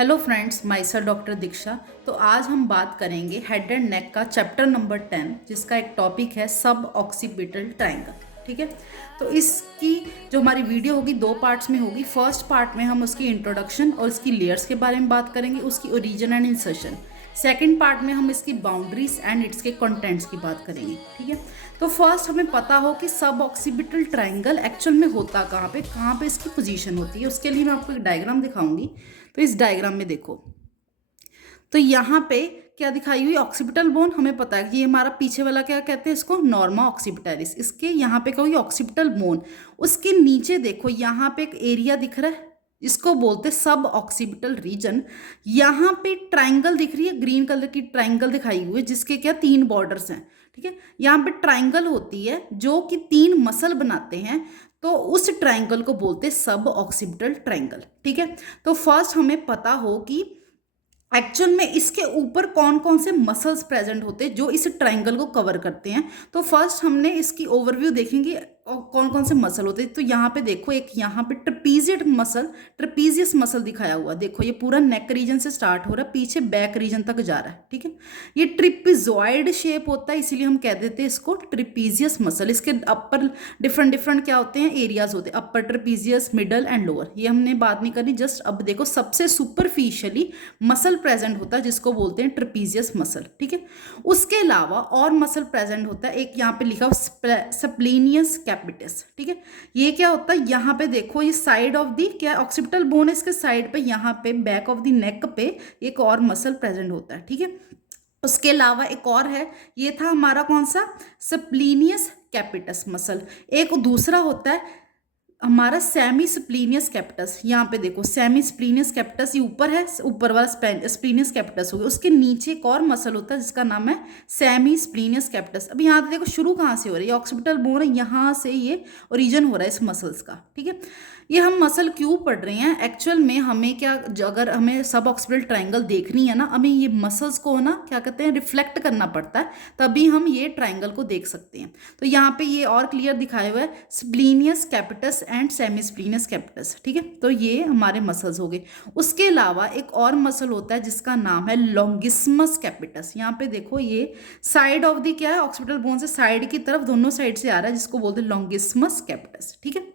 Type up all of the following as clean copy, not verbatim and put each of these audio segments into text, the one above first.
Hello friends, myself doctor Diksha. तो आज हम बात करेंगे हेड एंड नेक का चैप्टर नंबर 10, जिसका एक टॉपिक है सब ऑक्सीपिटल ट्रायंगल। ठीक है, तो इसकी जो हमारी वीडियो होगी दो पार्ट्स में होगी। फर्स्ट पार्ट में हम उसकी इंट्रोडक्शन और उसकी लेयर्स के बारे में बात करेंगे, उसकी origin and insertion. Second part में हम इसकी बाउंड्रीज एंड इट्स के कंटेंट्स की बात करेंगे। ठीक है, तो फर्स्ट हमें पता हो कि सब ऑक्सीपिटल ट्रायंगल एक्चुअल में होता कहाँ पे इसकी पोजीशन होती है। उसके लिए मैं आपको एक डायग्राम दिखाऊंगी। तो इस डायग्राम में देखो, तो यहाँ पे क्या दिखाई हुई, ऑक्सीपिटल बोन हमें पता है कि ये हमारा पीछे वाला क्या कहते हैं इसको, नॉर्मा ऑक्सीपिटलिस। इसके यहाँ पे कोई ऑक्सीपिटल बोन, उसके नीचे देखो यहाँ पे एक एरिया दिख रहा है, इसको बोलते सब ऑक्सीपिटल रीजन। यहाँ पे ट्राइंगल दिख रही है, ग्रीन कलर की ट्राइंगल दिखाई हुई है, जिसके क्या तीन बॉर्डर्स हैं। ठीक है, यहाँ पे ट्राइंगल होती है जो कि तीन मसल बनाते हैं, तो उस ट्राइंगल को बोलते सब ऑक्सीपिटल ट्राइंगल। ठीक है, तो फर्स्ट हमें पता हो कि एक्चुअल में इसके ऊपर कौन कौन से मसल्स प्रेजेंट होते हैं जो इस ट्राइंगल को कवर करते हैं। तो फर्स्ट हमने इसकी ओवरव्यू देखेंगे कौन कौन से मसल होते हैं। तो यहाँ पे देखो, एक यहाँ पे ट्रेपीजियस मसल दिखाया हुआ, देखो ये पूरा नेक रीजन से स्टार्ट हो रहा है, पीछे बैक रीजन तक जा रहा है। ठीक है, ये ट्रिपिजॉइड शेप होता है, इसीलिए हम कह देते हैं इसको ट्रिपीजियस मसल। इसके अपर डिफरेंट क्या होते हैं, एरियाज होते हैं, अपर ट्रिपीजियस, मिडल एंड लोअर। ये हमने बात नहीं करनी, जस्ट अब देखो सबसे सुपरफिशियली मसल प्रेजेंट होता है जिसको बोलते हैं ट्रेपीजियस मसल। ठीक है, उसके अलावा और मसल प्रेजेंट होता है, एक यहाँ पे लिखा स्प्लेनियस कैपिटस। ठीक है, ये क्या होता है, यहाँ पे देखो ये साइड ऑफ दी क्या ऑक्सीपिटल बोन है, इसके साइड पे यहाँ पे बैक ऑफ द नेक पे एक और मसल प्रेजेंट होता है। ठीक है, उसके अलावा एक और है, ये था हमारा कौन सा, स्प्लीनियस कैपिटस मसल। एक दूसरा होता है हमारा सेमी स्प्लीनियस कैपिटस। यहाँ पे देखो सेमी स्प्लीनियस कैपिटस, ये ऊपर है, ऊपर वाला स्प्लीनियस कैपिटस हो गया। उसके नीचे एक और मसल होता है जिसका नाम है सेमी स्प्लीनियस कैपिटस। अब यहाँ पे देखो शुरू कहाँ से हो रही है, ऑक्सीपिटल बोन है, यहाँ से ये ओरिजिन हो रहा है इस मसल्स का। ठीक है, ये हम मसल क्यों पढ़ रहे हैं, एक्चुअल में हमें क्या, अगर हमें सब ऑक्सीपिटल ट्राइंगल देखनी है ना, हमें ये मसल्स को ना क्या कहते हैं, रिफ्लेक्ट करना पड़ता है, तभी हम ये ट्राइंगल को देख सकते हैं। तो यहाँ पे ये और क्लियर दिखाया हुआ है, splenius capitis and semi splenius capitis. ठीक है, तो ये हमारे मसल्स हो गए। उसके अलावा एक और मसल होता है जिसका नाम है लॉन्गिस्मस कैपिटस। यहाँ पे देखो ये साइड ऑफ द क्या है, ऑक्सीपिटल बोन से साइड की तरफ दोनों साइड से आ रहा है, जिसको बोलते हैं लॉन्गिस्मस कैपिटस। ठीक है,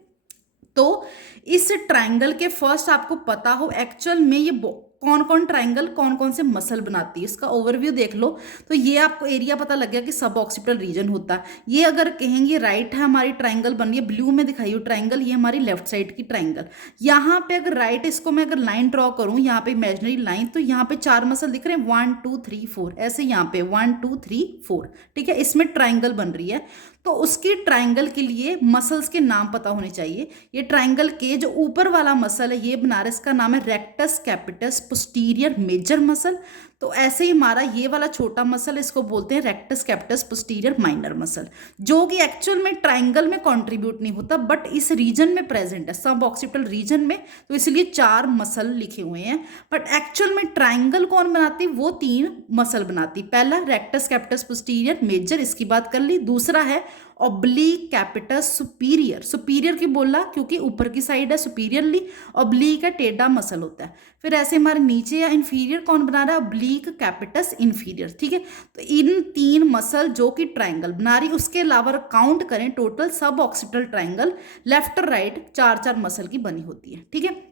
तो इस ट्राइंगल के फर्स्ट आपको पता हो एक्चुअल में ये कौन कौन ट्राइंगल कौन कौन से मसल बनाती है, इसका ओवरव्यू देख लो। तो ये आपको एरिया पता लग गया कि सब ऑक्सीपिटल रीजन होता है। ये अगर कहेंगे राइट है, हमारी ट्राइंगल बन रही है, ब्लू में दिखाई हुई ट्राइंगल, ये हमारी लेफ्ट साइड की ट्राइंगल। यहाँ पे अगर राइट, इसको मैं अगर लाइन ड्रॉ करूँ, यहाँ पे इमेजिनरी लाइन, तो यहाँ पे चार मसल दिख रहे हैं, 1 2 3 4, ऐसे यहाँ पे 1 2 3 4। ठीक है, इसमें ट्राइंगल बन रही है, तो उसकी ट्राइंगल के लिए मसल्स के नाम पता होने चाहिए। ये ट्राइंगल के जो ऊपर वाला मसल है, ये बना रहा है, इसका नाम है rectus capitis posterior major muscle. तो ऐसे ही हमारा ये वाला छोटा मसल, इसको बोलते हैं rectus capitis posterior minor muscle, जो कि एक्चुअल में ट्राइंगल में कंट्रीब्यूट नहीं होता, बट इस रीजन में प्रेजेंट है, सब ऑक्सीपिटल रीजन में, तो इसलिए चार मसल लिखे हुए हैं। बट एक्चुअल में ट्राइंगल कौन बनाती, वो तीन मसल बनाती। पहला रेक्टस कैपिटस पोस्टीरियर मेजर, इसकी बात कर ली। दूसरा है ऑब्लिक कैपिटस सुपीरियर, सुपीरियर की बोला क्योंकि ऊपर की साइड है, सुपीरियरली। ऑब्लिक है, टेढ़ा मसल होता है। फिर ऐसे हमारे नीचे या इंफीरियर कौन बना रहा है, ऑब्लिक कैपिटस इंफीरियर। ठीक है, तो इन तीन मसल जो कि ट्राइंगल बना रही, उसके अलावा काउंट करें टोटल सब ऑक्सीपिटल ट्राइंगल लेफ्ट और राइट चार चार मसल की बनी होती है। ठीक है,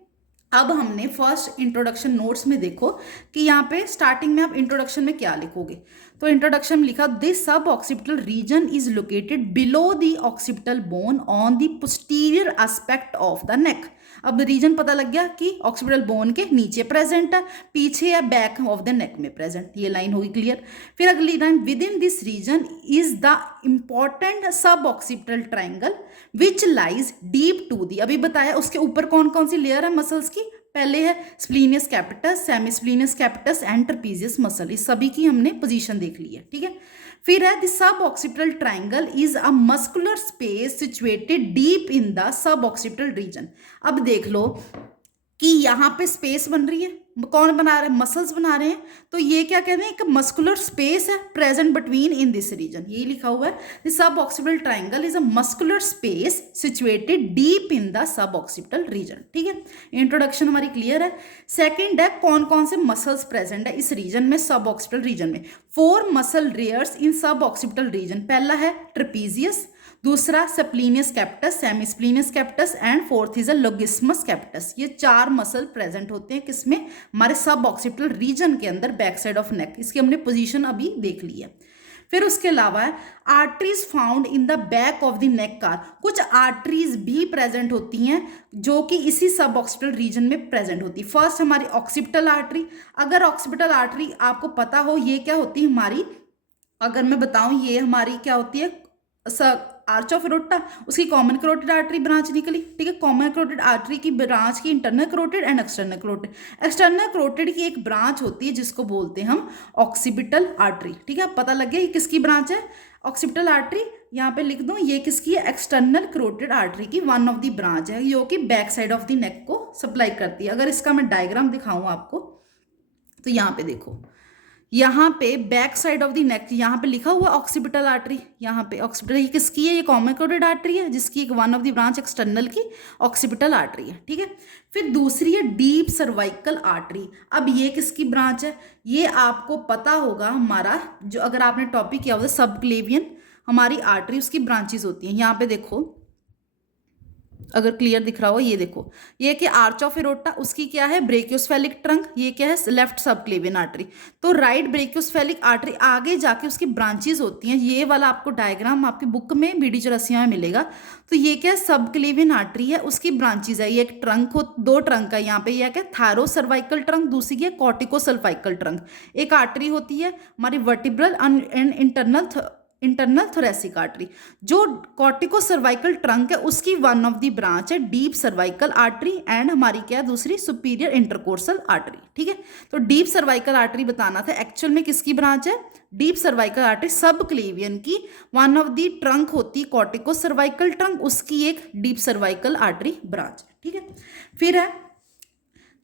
अब हमने फर्स्ट इंट्रोडक्शन नोट्स में देखो कि यहाँ पे स्टार्टिंग में आप इंट्रोडक्शन में क्या लिखोगे। तो इंट्रोडक्शन में लिखा, this suboccipital region is located below the occipital bone on the posterior aspect of the neck. अब रीजन पता लग गया कि ऑक्सीपिटल बोन के नीचे प्रेजेंट है, पीछे या बैक ऑफ द नेक में प्रेजेंट, ये लाइन होगी क्लियर। फिर अगली line, within this region is the important sub occipital triangle which lies deep to the. अभी बताया उसके ऊपर कौन कौन सी लेयर है मसल्स की, पहले है splenius capitis, semi splenius capitis and trapezius muscle, इस सभी की हमने पोजीशन देख ली है। ठीक है, फिर है द सब occipital triangle is a muscular space situated deep in the suboccipital region. अब देख लो कि यहाँ पे स्पेस बन रही है, कौन बना रहे हैं, मसल्स बना रहे हैं। तो ये क्या कह रहे हैं, एक मस्कुलर स्पेस है present between in this region, ये लिखा हुआ है द सब occipital triangle is a muscular space situated deep in the suboccipital region. ठीक है, इंट्रोडक्शन हमारी क्लियर है। सेकंड है कौन कौन से मसल्स प्रेजेंट है इस रीजन में, सब ऑक्सीपिटल रीजन में। 4 मसल रेयर्स इन सब ऑक्सीपिटल रीजन। पहला है ट्रेपीजियस, दूसरा splenius capitis, semi splenius capitis and fourth is a longissimus capitis. ये 4 मसल प्रेजेंट होते हैं किसमें, हमारे सब ऑक्सीपिटल रीजन के अंदर, बैक साइड ऑफ नेक। इसकी हमने पोजीशन अभी देख ली है। फिर उसके अलावा है arteries found in the back of the neck car. कुछ आर्टरीज भी प्रेजेंट होती हैं जो कि इसी सब ऑक्सीपिटल रीजन में प्रेजेंट होती है। फर्स्ट हमारी ऑक्सीपिटल आर्टरी। अगर ऑक्सीपिटल आर्टरी आपको पता हो ये क्या होती है हमारी, अगर मैं बताऊं ये हमारी क्या होती है, आर्च ऑफ एरोटा, उसकी कॉमन करोटिड आर्टरी ब्रांच निकली। ठीक है, कॉमन करोटिड आर्टरी की ब्रांच की internal carotid and external carotid. External carotid की एक ब्रांच होती है जिसको बोलते हैं हम ऑक्सीपिटल आर्टरी। ठीक है, पता लग गया ये किसकी ब्रांच है, ऑक्सीपिटल आर्टरी। यहाँ पे लिख दूं ये किसकी है, एक्सटर्नल करोटिड आर्टरी की वन ऑफ द ब्रांच है जो कि बैक साइड ऑफ द नेक को सप्लाई करती है। अगर इसका मैं डायग्राम दिखाऊं आपको तो यहाँ पे देखो, यहाँ पे बैक साइड ऑफ द नेक यहाँ पे लिखा हुआ ऑक्सीपिटल आर्टरी। यहाँ पे ऑक्सीपिटल ये किसकी है, ये कॉमन करोटिड आर्टरी है जिसकी एक one of the branch external की ऑक्सीपिटल आर्टरी है। ठीक है, फिर दूसरी है डीप सर्वाइकल आर्टरी। अब ये किसकी ब्रांच है, ये आपको पता होगा हमारा, जो अगर आपने टॉपिक किया होगा सबक्लेवियन हमारी आर्टरी, उसकी ब्रांचेस होती हैं। यहाँ पे देखो अगर क्लियर दिख रहा हो, ये देखो ये कि आर्च ऑफ एरोटा, उसकी क्या है ब्रेकियोस्फेलिक ट्रंक, ये क्या है लेफ्ट सबक्लेवियन आर्टरी। तो राइट ब्रेकियोस्फेलिक आर्टरी आगे जाके उसकी ब्रांचेस होती हैं। ये वाला आपको डायग्राम आपकी बुक में BD84 में मिलेगा। तो ये क्या है सबक्लेवियन आर्टरी है, उसकी ब्रांचेस है। ये एक ट्रंक हो, 2 ट्रंक है यहाँ पे, यह क्या थायरो सर्वाइकल ट्रंक, दूसरी है कॉर्टिको सर्वाइकल ट्रंक। एक आर्टरी होती है हमारी vertebral and internal thoracic artery. जो कॉर्टिको सर्वाइकल ट्रंक है उसकी वन ऑफ द ब्रांच है डीप सर्वाइकल आर्टरी एंड हमारी क्या है दूसरी सुपीरियर इंटरकोर्सल आर्टरी। ठीक है, तो डीप सर्वाइकल आर्टरी बताना था, एक्चुअल में किसकी ब्रांच है, डीप सर्वाइकल आर्टरी सबक्लेवियन की वन ऑफ द ट्रंक होती कॉर्टिको सर्वाइकल ट्रंक, उसकी एक डीप सर्वाइकल आर्टरी ब्रांच। ठीक है, फिर है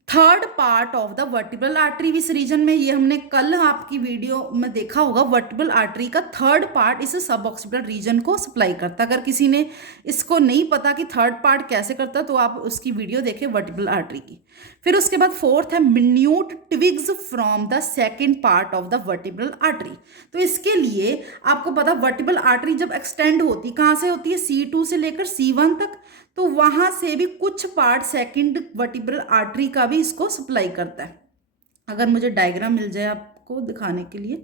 third part of the vertebral artery इस रीजन में। ये हमने कल आपकी वीडियो में देखा होगा, वर्टिब्रल आर्टरी का थर्ड पार्ट इस सब ऑक्सीपिटल रीजन को सप्लाई करता है। अगर किसी ने इसको नहीं पता कि थर्ड पार्ट कैसे करता है तो आप उसकी वीडियो देखें वर्टिब्रल आर्टरी की। फिर उसके बाद फोर्थ है minute twigs from the second part of the vertebral artery. तो इसके लिए आपको पता वर्टिब्रल आर्टरी जब एक्सटेंड होती कहाँ से होती है, C2 से लेकर C1 तक, तो वहां से भी कुछ पार्ट सेकंड वर्टिब्रल आर्टरी का भी इसको सप्लाई करता है। अगर मुझे डायग्राम मिल जाए आपको दिखाने के लिए,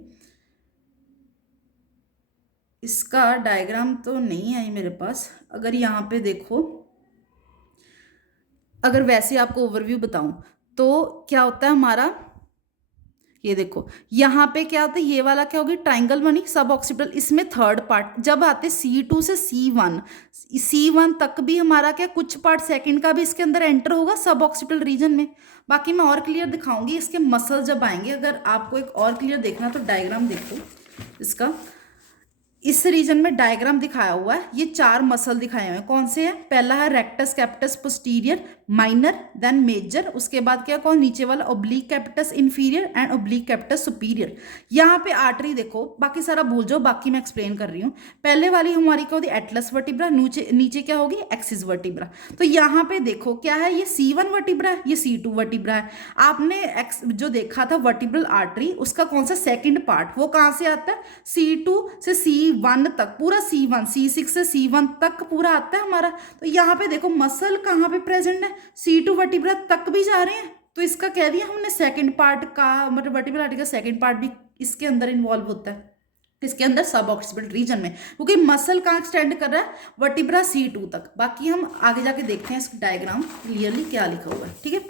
इसका डायग्राम तो नहीं है मेरे पास। अगर यहाँ पे देखो, अगर वैसे आपको ओवरव्यू बताऊं तो क्या होता है हमारा, ये देखो यहाँ पे क्या होता है, ये वाला क्या होगी ट्राइंगल बनी सब ऑक्सीपिटल, इसमें थर्ड पार्ट जब आते C2 से C1 तक भी हमारा क्या कुछ पार्ट सेकंड का भी इसके अंदर एंटर होगा सब ऑक्सीपिटल रीजन में। बाकी मैं और क्लियर दिखाऊंगी इसके मसल जब आएंगे। अगर आपको एक और क्लियर देखना तो डायग्राम देखो इसका, इस रीजन में डायग्राम दिखाया हुआ है, ये 4 मसल दिखाए हुए हैं। कौन से हैं, पहला है rectus capitis posterior, minor, then major, उसके बाद क्या कौन नीचे वाला oblique capitis inferior and oblique capitis superior. यहाँ पे आर्टरी देखो, बाकी सारा भूल जाओ, बाकी मैं एक्सप्लेन कर रही हूँ। पहले वाली हमारी क्या होती है एटलस वर्टिब्रा, नीचे क्या होगी एक्सिस वर्टिब्रा। तो यहाँ पे देखो क्या है, ये C1 वर्टिब्रा है, ये C2 वर्टिब्रा है। आपने जो देखा था वर्टिब्रल आर्टरी, उसका कौन सा सेकेंड पार्ट, वो कहाँ से आता है, C2 से C1 तक, पूरा C1 C6 से C1 तक पूरा आता है हमारा। तो यहाँ पे देखो मसल कहाँ पे प्रेजेंट है, C2 वर्टिब्रा तक भी जा रहे हैं। तो इसका कह दिया हमने सेकंड पार्ट का, मतलब वर्टिब्रल आर्टरी का सेकंड पार्ट भी इसके अंदर इन्वॉल्व होता है, इसके अंदर सब ऑक्सीपिटल रीजन में, क्योंकि मसल कहाँ एक्सटेंड कर रहा है वर्टिब्रा C2 तक। बाकी हम आगे जाके देखते हैं इस डायग्राम क्लियरली क्या लिखा हुआ है। ठीक है,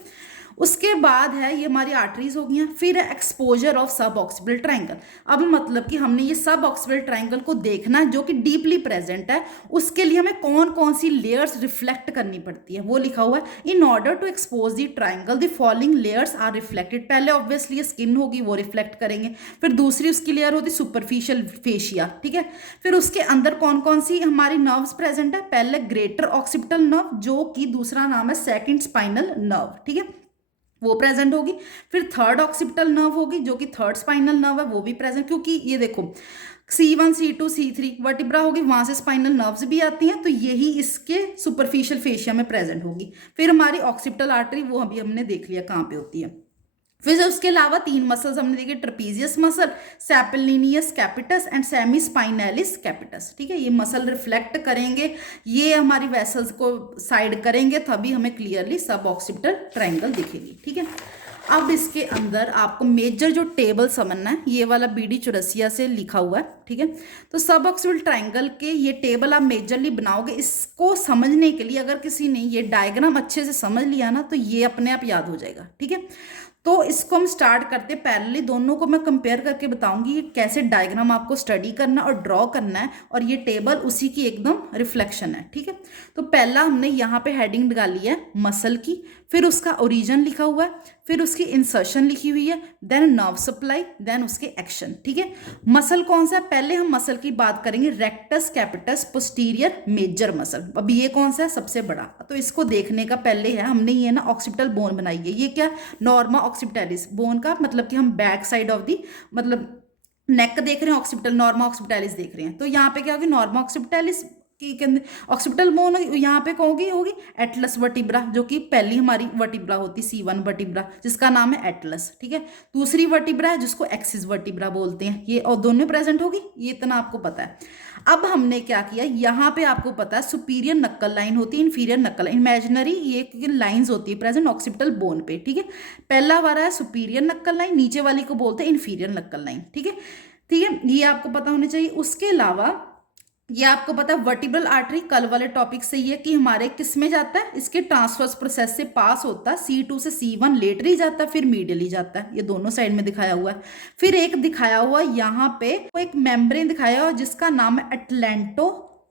उसके बाद है ये हमारी आर्टरीज हो गई हैं। फिर है एक्सपोजर ऑफ सब ऑक्सीपिटल ट्रायंगल। अब मतलब कि हमने ये सब ऑक्सीपिटल ट्रायंगल को देखना है जो कि डीपली प्रेजेंट है, उसके लिए हमें कौन कौन सी लेयर्स रिफ्लेक्ट करनी पड़ती है वो लिखा हुआ है। In order to expose the triangle the following layers are reflected. पहले ऑब्वियसली स्किन होगी वो रिफ्लेक्ट करेंगे, फिर दूसरी उसकी लेयर होती सुपरफिशियल फेशिया। ठीक है, फिर उसके अंदर कौन कौन सी हमारी नर्व्स प्रेजेंट है, पहले ग्रेटर ऑक्सीपिटल नर्व जो कि दूसरा नाम है सेकेंड स्पाइनल नर्व। ठीक है, वो प्रेजेंट होगी। फिर थर्ड ऑक्सीपिटल नर्व होगी जो कि थर्ड स्पाइनल नर्व है, वो भी प्रेजेंट, क्योंकि ये देखो C1 C2 C3 वर्टिब्रा होगी, वहां से स्पाइनल नर्व्स भी आती हैं, तो यही इसके सुपरफिशियल फेशिया में प्रेजेंट होगी। फिर हमारी ऑक्सीपिटल आर्टरी, वो अभी हमने देख लिया कहाँ पे होती है। फिर उसके अलावा 3 मसल्स हमने देखे, trapezius muscle, splenius capitis and semi spinalis capitis. ठीक है, ये मसल रिफ्लेक्ट करेंगे, ये हमारी वेसल्स को साइड करेंगे, तभी हमें क्लियरली सब ऑक्सीपिटल ट्रायंगल दिखेगी। ठीक है, अब इसके अंदर आपको मेजर जो टेबल समझना है, ये वाला BD चौरसिया से लिखा हुआ है। ठीक है, तो सब ऑक्सीपिटल ट्रायंगल के ये टेबल आप मेजरली बनाओगे। इसको समझने के लिए अगर किसी ने ये डायग्राम अच्छे से समझ लिया ना, तो ये अपने आप याद हो जाएगा। ठीक है, तो इसको हम स्टार्ट करते पैरेलली, दोनों को मैं कंपेयर करके बताऊंगी कैसे डायग्राम आपको स्टडी करना और ड्रॉ करना है, और ये टेबल उसी की एकदम रिफ्लेक्शन है। ठीक है, तो पहला हमने यहाँ पे हेडिंग डाली है मसल की, फिर उसका ओरिजिन लिखा हुआ है, फिर उसकी इंसर्शन लिखी हुई है, देन नर्व सप्लाई, देन उसके एक्शन। ठीक है, मसल कौन सा है, पहले हम मसल की बात करेंगे, rectus capitis posterior major muscle. अब ये कौन सा है, सबसे बड़ा, तो इसको देखने का पहले है हमने ये ना ऑक्सीपिटल बोन बनाई है। ये क्या, नॉर्मा ऑक्सीपिटैलिस बोन का मतलब कि हम बैक साइड ऑफ दी मतलब नेक देख रहे हैं, ऑक्सीपिटल नॉर्मा ऑक्सीपिटैलिस देख रहे हैं, तो यहाँ पे क्या होगी, नॉर्मा ऑक्सीपिटैलिस की ऑक्सीपिटल बोन यहाँ पे कहोगी होगी एटलस वर्टिब्रा, जो कि पहली हमारी वर्टिब्रा होती C1 वर्टिब्रा, जिसका नाम है एटलस। ठीक है, दूसरी वर्टिब्रा है जिसको एक्सिस वर्टिब्रा बोलते हैं, ये और दोनों प्रेजेंट होगी, ये इतना आपको पता है। अब हमने क्या किया, यहाँ पे आपको पता है सुपीरियर नक्कल लाइन होती है, इंफीरियर नक्कल लाइन, इमेजिनरी ये लाइंस होती है प्रेजेंट ऑक्सीपिटल बोन पे। ठीक है, पहला वाला है सुपीरियर नक्कल लाइन, नीचे वाली को बोलते हैं इंफीरियर नक्कल लाइन। ठीक है, ठीक है, ये आपको पता होना चाहिए। उसके अलावा ये आपको पता है वर्टिब्रल आर्टरी, कल वाले टॉपिक से ये कि हमारे किस में जाता है, इसके ट्रांसवर्स प्रोसेस से पास होता है, C2 से C1 लेटरली जाता है, फिर मीडियली जाता है, ये दोनों साइड में दिखाया हुआ है। फिर एक दिखाया हुआ यहाँ पे एक मेम्ब्रेन दिखाया हुआ जिसका नाम है अटलैंटो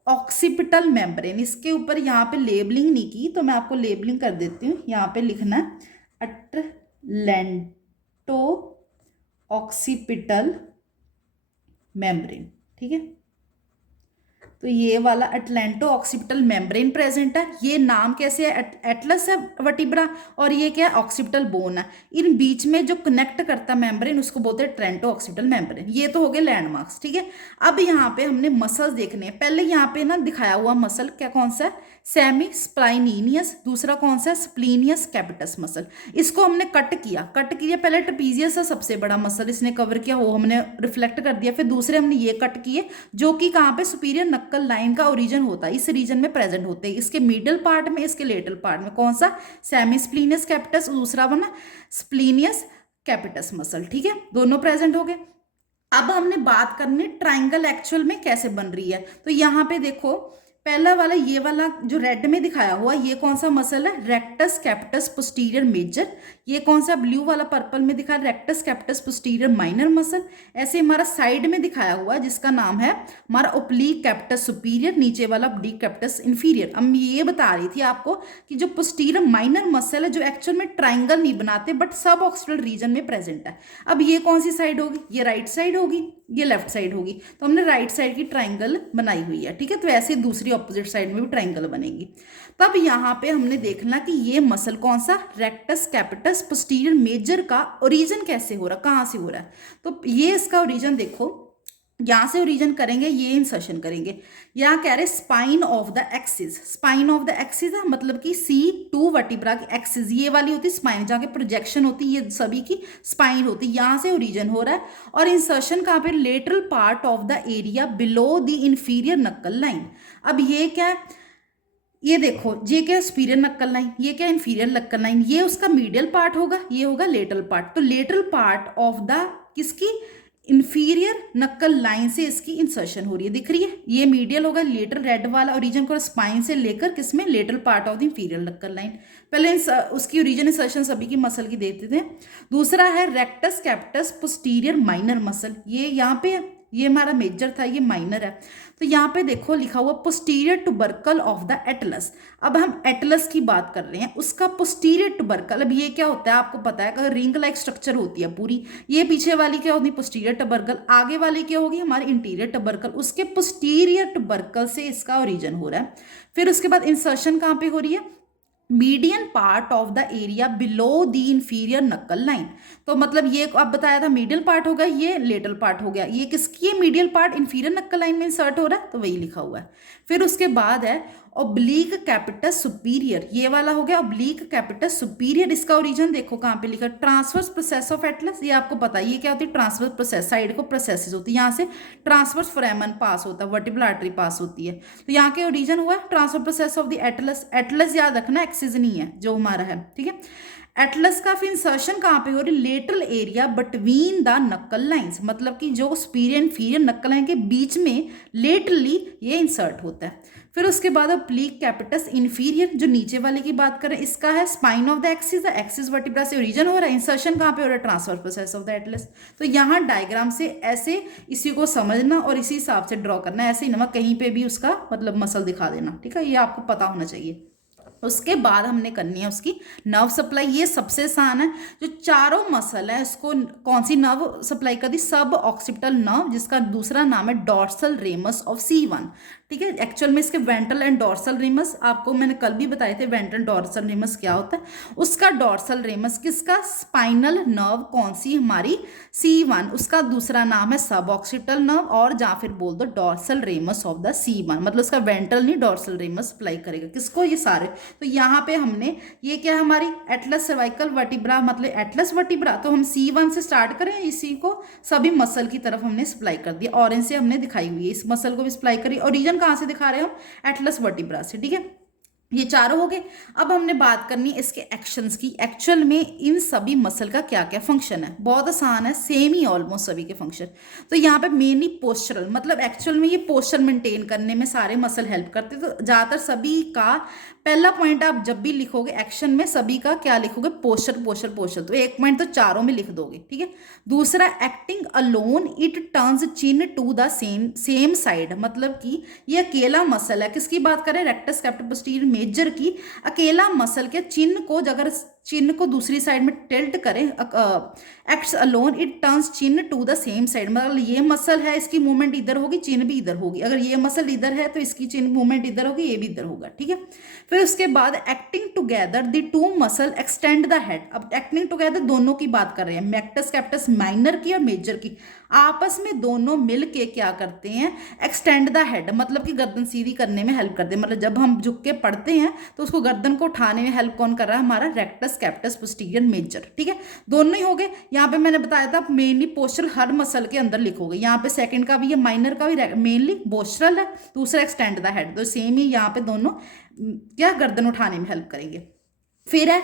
ऑक्सीपिटल मेम्ब्रेन। इसके ऊपर यहाँ पे लेबलिंग नहीं की, तो मैं आपको लेबलिंग कर देती हूँ। यहाँ पे लिखना है अटलैंटो ऑक्सीपिटल मेम्ब्रेन। ठीक है, तो ये वाला अटलैंटो ऑक्सीपिटल मेम्ब्रेन प्रेजेंट है। ये नाम कैसे है, एटलस है वर्टिब्रा, और ये क्या है, ऑक्सीपिटल बोन है। इन बीच में जो कनेक्ट करता मेम्ब्रेन उसको बोलते हैं ट्रेंटो ऑक्सीपिटल मेम्ब्रेन। ये तो हो गए लैंडमार्क्स। ठीक है, अब यहाँ पे हमने मसल्स देखने हैं। पहले यहाँ पे ना दिखाया हुआ मसल क्या कौन सा है, सेमी स्प्लाइनियस, दूसरा कौन सा है, स्प्लीनियस कैपिटस मसल। इसको हमने कट किया पहले ट्रपीजियस है सबसे बड़ा मसल, इसने कवर किया, वो हमने रिफ्लेक्ट कर दिया। फिर दूसरे हमने ये कट किए जो कि कहाँ पे, सुपीरियर नक्कल लाइन का ओरिजिन होता है, इस रीजन में प्रेजेंट होते हैं, इसके मिडल पार्ट में, इसके लेटरल पार्ट में। कौन सा, सेमी स्प्लीनियस कैपिटस, दूसरा बना स्प्लीनियस कैपिटस मसल। ठीक है, दोनों प्रेजेंट हो गए। अब हमने बात करनी ट्राइंगल एक्चुअल में कैसे बन रही है। तो यहाँ पे देखो पहला वाला, ये वाला जो रेड में दिखाया हुआ, ये कौन सा मसल है, रेक्टस कैपिटस पोस्टीरियर मेजर। ये कौन सा, ब्लू वाला पर्पल में दिखा, rectus capitis posterior minor muscle. ऐसे हमारा साइड में दिखाया हुआ जिसका नाम है हमारा ओब्लीक कैपिटस सुपीरियर, नीचे वाला ओब्लीक कैपिटस इंफीरियर। अब ये बता रही थी आपको कि जो पोस्टीरियर माइनर मसल है, जो एक्चुअल में ट्राइंगल नहीं बनाते बट सब ऑक्सीपिटल रीजन में प्रेजेंट है। अब ये कौन सी साइड होगी, ये राइट साइड होगी, ये लेफ्ट साइड होगी, तो हमने राइट साइड की ट्राइंगल बनाई हुई है। ठीक है, तो ऐसे दूसरी ऑपोजिट साइड में भी ट्राइंगल बनेगी। तब यहाँ पे हमने देखना कि ये मसल कौन सा, रेक्टस कैपिटस पोस्टीरियर मेजर का ओरिजिन कैसे हो रहा, कहाँ से हो रहा है। तो ये इसका ओरिजिन देखो, यहाँ से ओरिजिन करेंगे, ये इंसर्शन करेंगे। यहाँ कह रहे spine of the axis, spine of the axis है मतलब कि C2 वर्टिब्रा की एक्सिस ये वाली होती है स्पाइन, जहाँ के प्रोजेक्शन होती है, ये सभी की स्पाइन होती है, यहाँ से ओरिजिन हो रहा है। और इंसर्शन कहाँ पे, lateral part of the area below the inferior नक्कल लाइन। अब ये क्या है, ये देखो, ये क्या सुपीरियर नक्कल लाइन, ये क्या इंफीरियर नक्कल लाइन, ये उसका मीडियल पार्ट होगा, ये होगा लेटरल पार्ट। तो लेटरल पार्ट ऑफ द किसकी, इंफीरियर नक्कल लाइन से इसकी इंसर्शन हो रही है, दिख रही है, ये मीडियल होगा, लेटर रेड वाला ओरिजिन को स्पाइन से लेकर किसमें, lateral part of the inferior नक्कल लाइन। पहले उसकी ओरिजिन इंसर्शन सभी की मसल की देते थे। दूसरा है rectus capitis posterior minor muscle, ये यहाँ पे है, ये हमारा मेजर था, ये माइनर है। तो यहाँ पे देखो लिखा हुआ posterior tubercle of the Atlas. अब हम एटलस की बात कर रहे हैं, उसका पोस्टीरियर टुबर्कल। अब ये क्या होता है आपको पता है, अगर रिंग लाइक स्ट्रक्चर होती है पूरी, ये पीछे वाली क्या होती है, पोस्टीरियर टुबर्कल, आगे वाली क्या होगी हमारी इंटीरियर टुबर्कल, उसके पोस्टीरियर टुबर्कल से इसका ओरिजिन हो रहा है। फिर उसके बाद इंसर्शन कहाँ पे हो रही है, median part of the area below the inferior नक्कल लाइन। तो मतलब ये अब बताया था मीडियल पार्ट हो गया, ये लेटरल पार्ट हो गया, ये किसकी है, मीडियल पार्ट इंफीरियर नक्कल लाइन में इंसर्ट हो रहा है, तो वही लिखा हुआ है। फिर उसके बाद है ओब्लीक कैपिटस सुपीरियर, ये वाला हो गया ओब्लीक कैपिटस सुपीरियर। इसका ओरिजिन देखो कहाँ पे लिखा, ट्रांसवर्स प्रोसेस ऑफ एटलस, ये आपको पता है ये क्या होती है, ट्रांसवर्स प्रोसेस, साइड को प्रोसेसेस होती है, यहाँ से ट्रांसवर्स फोरामन पास होता है, वर्टिब्रल आर्टरी पास होती है, तो यहाँ के ओरिजिन हुआ है transfer process of the Atlas. Atlas याद रखना एक्सिस नहीं है जो हमारा है, ठीक है। एटलस का फिर इंसर्शन कहाँ पे हो रही, लेटरल एरिया बिटवीन द नक्कल लाइंस, मतलब कि जो सुपीरियर इंफीरियर नक्कल लाइन के बीच में लेटरली ये इंसर्ट होता है। फिर उसके बाद ओब्लीक कैपिटस इंफीरियर, जो नीचे वाले की बात करें, इसका है spine of the axis vertebra से ओरिजिन हो रहा है, इंसर्शन कहाँ पे हो रहा है, transfer process of the Atlas. तो यहाँ डायग्राम से ऐसे इसी को समझना और इसी हिसाब से ड्रॉ करना, ऐसे ही ना कहीं पे भी उसका मतलब मसल दिखा देना, ठीक है, ये आपको पता होना चाहिए। उसके बाद हमने करनी है उसकी नर्व सप्लाई, ये सबसे आसान है। जो चारों मसल है इसको कौन सी नर्व सप्लाई कर दी, सब ऑक्सीपिटल नर्व, जिसका दूसरा नाम है डॉर्सल रेमस ऑफ C1, ठीक है। एक्चुअल में इसके वेंट्रल एंड डॉर्सल रेमस आपको मैंने कल भी बताए थे, वेंट्रल डॉर्सल रेमस क्या होता है, उसका डॉर्सल रेमस किसका, स्पाइनल नर्व कौन सी हमारी C1, उसका दूसरा नाम है सब ऑक्सीपिटल नर्व, और या फिर बोल दो dorsal ramus of the C1, मतलब उसका वेंट्रल नहीं डॉर्सल रेमस सप्लाई करेगा किसको, ये सारे। तो यहाँ पे हमने ये क्या हमारी एटलस सर्वाइकल वर्टिब्रा, मतलब एटलस वर्टिब्रा, तो हम C1 से स्टार्ट करें, इसी को सभी मसल की तरफ हमने सप्लाई कर दिया, ऑरेंज से हमने दिखाई हुई है, इस मसल को भी सप्लाई करी, और रीजन कहाँ से दिखा रहे हैं हम, एटलस वर्टिब्रा से, ठीक है। ये चारों हो गए। अब हमने बात करनी है इसके एक्शंस की, एक्चुअल में इन सभी मसल का क्या क्या फंक्शन है, बहुत आसान है, सेम ही ऑलमोस्ट सभी के फंक्शन। तो यहाँ पे मेनली पोस्चरल, मतलब एक्चुअल में ये पोस्चर मेंटेन करने में सारे मसल हेल्प करते हैं। तो ज़्यादातर सभी का पहला पॉइंट आप जब भी लिखोगे एक्शन में, सभी का क्या लिखोगे, पोस्चर पोस्चर पोस्चर, तो एक पॉइंट तो चारों में लिख दोगे, ठीक है। दूसरा, acting alone it turns chin to the same side, मतलब कि ये अकेला मसल है, किसकी बात करें, रेक्टस कैपिटल पोस्टीरियर मेजर की, अकेला मसल के चिन्ह को अगर चिन्ह को दूसरी साइड में टिल्ट करें, एक्ट्स अलोन इट टर्न्स चिन्ह टू द सेम साइड, मतलब ये मसल है इसकी मूवमेंट इधर होगी, चिन्ह भी इधर होगी, अगर ये मसल इधर है तो इसकी चिन्ह मूवमेंट इधर होगी, ये भी इधर होगा, ठीक है। फिर उसके बाद acting together the two muscle extend the head, अब एक्टिंग टुगेदर दोनों की बात कर रहे हैं, मैक्टस कैपिटस माइनर की और मेजर की, आपस में दोनों मिल के क्या करते हैं, एक्सटेंड द हेड, मतलब कि गर्दन सीधी करने में हेल्प करते हैं, मतलब जब हम झुक के पढ़ते हैं तो उसको गर्दन को उठाने में हेल्प कौन कर रहा है, हमारा रेक्टस कैपिटस पोस्टीरियर मेजर, ठीक है। दोनों ही हो गए। यहाँ पे मैंने बताया था मेनली पोस्चरल हर मसल के अंदर लिखोगे, यहाँ पे सेकंड का भी है, माइनर का भी, मेनली पोस्चरल है, दूसरा एक्सटेंड द हेड, तो सेम ही यहाँ पे दोनों क्या गर्दन उठाने में हेल्प करेंगे। फिर है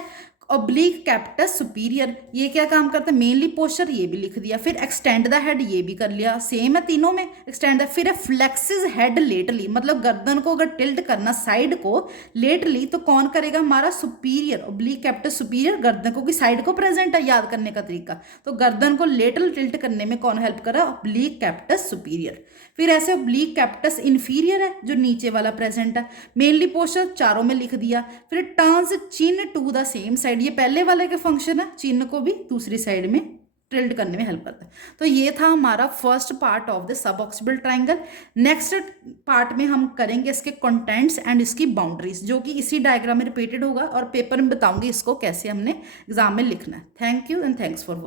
ओब्लीक कैपिटस सुपीरियर, ये क्या काम करता है, मेनली पोस्चर, ये भी लिख दिया। फिर एक्सटेंड द हेड, ये भी कर लिया, सेम है तीनों में एक्सटेंड। फिर है फ्लेक्सिस हेड लेटली, मतलब गर्दन को अगर टिल्ट करना साइड को लेटली, तो कौन करेगा, हमारा सुपीरियर, ओब्लीक कैपिटस सुपीरियर, गर्दन को की साइड को प्रेजेंट है, याद करने का तरीका, तो गर्दन को लेटल टिल्ट करने में कौन हेल्प कर रहा है, ओब्लीक कैपिटस सुपीरियर। फिर ऐसे ओब्लीक कैपिटस इंफीरियर है जो नीचे वाला प्रेजेंट है, मेनली पोस्चर चारों में लिख दिया। फिर turns chin to the same side, ये पहले वाले के फंक्शन है, चिन्ह को भी दूसरी साइड में टिल्ट करने में हेल्प करता है। तो ये था हमारा first part of the sub occipital triangle. Next part में हम करेंगे इसके कंटेंट्स एंड इसकी बाउंड्रीज, जो कि इसी डायग्राम में रिपीटेड होगा, और पेपर में बताऊंगी इसको कैसे हमने एग्जाम में लिखना है। Thank you and thanks for